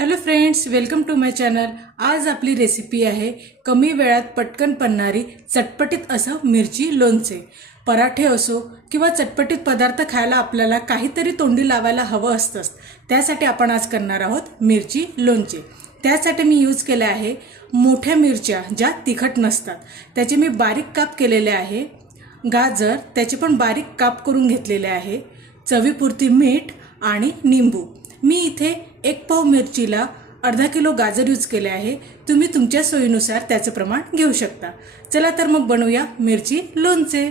Hello friends, welcome to my channel. आज आपली recipe आहे कमी वेळात पटकन बनणारी चटपटीत असं मिरची लोणचे। पराठे असो किंवा चटपटीत पदार्थ खायला आपल्याला काहीतरी तोंडी लावायला हवं असतंच। त्यासाठी आपण आज करणार आहोत मिरची लोणचे। त्यासाठी मी यूज केले आहे मोठ्या मिरच्या ज्या तिखट नसतात, त्याचे मी बारीक काप केलेले आहे। गाजर त्याचे पण बारीक काप करून घेतलेले आहे। चवीपुरती मीठ आणि निंबू। मी इथे 1 पाव मिरचीला अर्धा किलो गाजर यूज केले आहे। तुम्ही तुमच्या सोयीनुसार त्याचे प्रमाण घेऊ शकता। चला तर मग बनवूया मिरची लोणचे।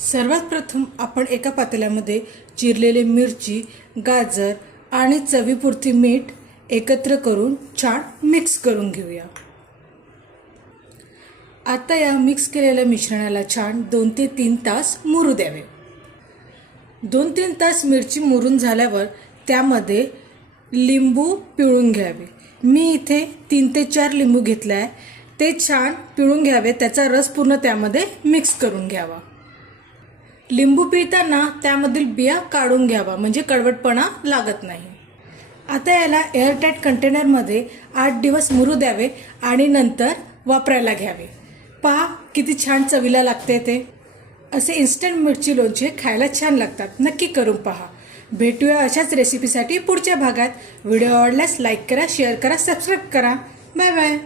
सर्वात प्रथम आपण एका पातेल्यामध्ये चिरलेले मिरची, गाजर आणि चवीपुरती मीठ एकत्र करून छान मिक्स करून घेऊया। आता या मिक्स केलेल्या मिश्रणाला छान 2 ते 3 तास मुरू द्यावे। 2-3 तास मिरची मुरून झाल्यावर त्यामध्ये लिंबू पिळून घ्यावे। मी इथे 3 ते 4 लिंबू घेतले आहे। ते छान पिळून घ्यावे, त्याचा रस पूर्ण त्यामध्ये मिक्स करून घ्यावा। लिंबू पिळताना त्यामधील बिया काढून घ्यावा, म्हणजे कडवटपणा लागत नाही। आता याला एअरटाईट कंटेनरमध्ये 8 दिवस मुरू द्यावे आणि नंतर वापरायला घ्यावे। पहा किती छान चवीला लागते ते। असे इन्स्टंट मिरची लोणचे खायला छान लागतात, नक्की करून पहा। भेटूया अशाच रेसिपीसाठी पुढच्या भागात। व्हिडिओ आवडल्यास लाईक करा, शेअर करा, सबस्क्राईब करा। Bye bye.